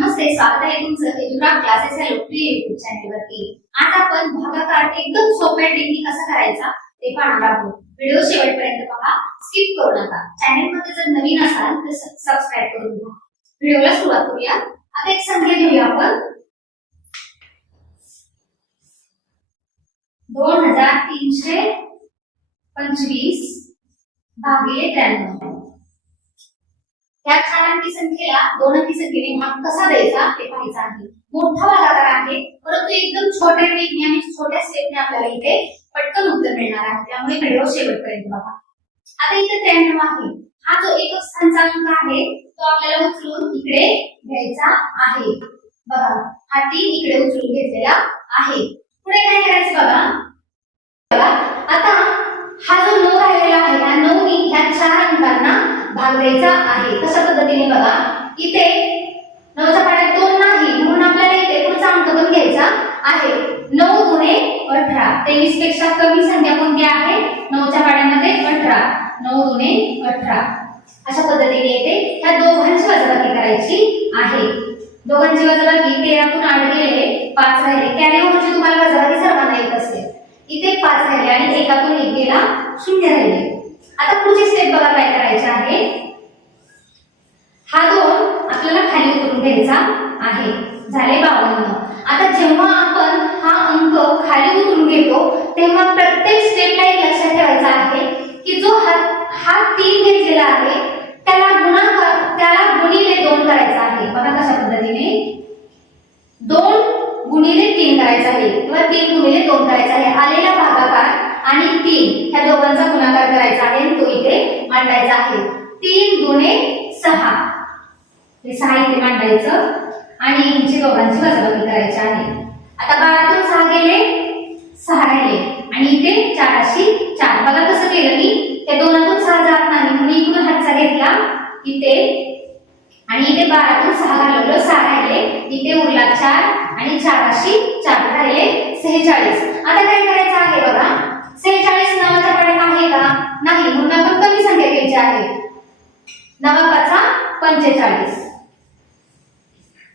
नमस्ते स्वागत आहे तुमचं एजुरा क्लासेस या लोकप्रिय युट्यूब चॅनल वरती. आज आपण भागाकार एकदम सोप्या ट्रेनिंग कसा करायचा ते पाहणार आहोत. व्हिडिओ शेवटपर्यंत पहा. स्किप करू नका. चॅनलमध्ये जर नवीन असाल तर सबस्क्राईब करून घ्या. व्हिडिओला सुरुवात करूया. आता एक संख्या घेऊया आपण. दोन हजार तीनशे पंचवीस भागिले त्र्याण्णव. त्या चार संख्येला दोन अंकी संख्येने भाग कसा द्यायचा ते पाहायचं आहे. मोठा भागाकार आहे परंतु एकदम छोट्या ट्रिकने आणि छोट्या स्टेपने आपल्याला इथे पटकन उत्तर मिळणार आहे. त्यामुळे व्हिडिओ शेवटपर्यंत बघा. आता इथे त्र्याण्णव आहे. हा जो एक स्थानचा अंक आहे तो आपल्याला उचलून इकडे घ्यायचा आहे. बघा हा तीन इकडे उचलून घेतलेला आहे. पुढे काय करायचं बघा? बघा आता हा जो नऊ राहिलेला आहे या नऊ ह्या चार अंकांना भाग द्यायचा आहे. कशा पद्धतीने बघा इथे नऊच्या पाण्यात दोन नाही म्हणून आपल्याला इथे पुढचा अंक पण घ्यायचा आहे. नऊ गुणे अठरा. तेवीसपेक्षा कमी संख्या कोणती आहे? नऊच्या पाण्यामध्ये अठरा. नऊ गुणे अठरा. अशा पद्धतीने येते ह्या दोघांची वजाबाकी करायची आहे. दोघांची वजाबाकी तेरातून आठ गेले पाच राहिले. कॅरी तुम्हाला वजाबाकी सर्वांना येत असते इथे पाच राहिले आणि एकातून एक गेला शून्य राहिले आता पुढची स्टेप बघा काय करायची आहे हा दोन आपल्याला खाली उतरून घ्यायचा आहे झाले बावन्न. आता जेव्हा आपण हा अंक खाली उतरून घेतो तेव्हा प्रत्येक स्टेपला एक लक्षात ठेवायचा आहे की जो हा हा तीन घेतलेला आहे त्याला गुणाकार त्याला गुणिले दोन करायचा आहे. बघा कशा पद्धतीने. दोन गुणिले तीन करायचा आहे किंवा तीन गुणिले दोन करायचा आहे. आलेला भागाकार आणि तीन ह्या दोघांचा गुणाकार करायचा आहे तो इथे मांडायचा आहे. तीन गुणे सहा. हे सहा इथे मांडायचं. आणि यांची दोघांची वजाबाकी करायची आहे. आता बारातून सहा गेले सहा राहिले. आणि इथे चाराशी चार. बघा कसं केलं मी. त्या दोनातून सहा जात नाही. म्हणून इकडून हातचा घेतला. इथे. आणि इथे बारातून सहा घालवलं. सहा राहिले. इथे उरला चार. आणि चाराशी चार राहिले सेहेचाळीस. आता काय करायचं आहे बघा. सेहेचाळीस नावाचा पाड्यात आहे का? नाही. म्हणून आपण कमी संख्या घ्यायची आहे. नवापाचा पंचेचाळीस.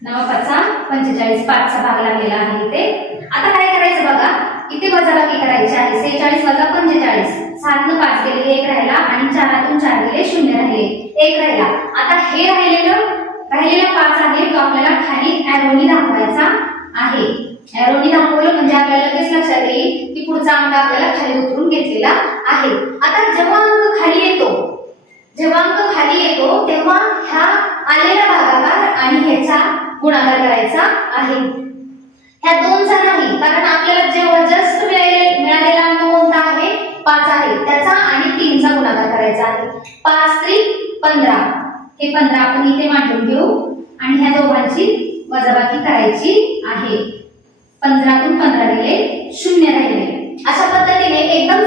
नवापाचा पंचेचाळीस पाचचा भाग लागलेला आहे इथे. आता काय करायचं बघा? इथे वजाबाकी करायची आहे. सेहेचाळीस वजा पंचेचाळीस. सात न पाच गेले एक राहिला आणि चारातून चार गेले शून्य राहिले. एक राहिला. आता हे राहिलेलं राहिलेला पाच आहे तो आपल्याला खाली ॲरोनी दाखवायचा आहे. ॲरोनी दाखवलं म्हणजे आपल्याला लगेच लक्षात येईल की पुढचा अंक आपल्याला खाली उतरून घेतलेला आहे. आता जेव्हा अंक खाली येतो जेव्हा अंक खाली येतो तेव्हा ह्या आलेल्या भागाला आणि ह्याचा गुणाकार करायचा आहे. ह्या दोनचा नाही कारण आपल्याला जेव्हा जस्ट मिळालेला अंक कोणता आहे? पाच आहे. त्याचा आणि तीनचा गुणाकार करायचा आहे. पाच त्री पंधरा. हे पंधरा आपण इथे मांडून घेऊ. आणि ह्या दोघांची वजाबाकी करायची आहे. पंधरातून पंधरा गेले शून्य राहिले. अशा पद्धतीने एकदम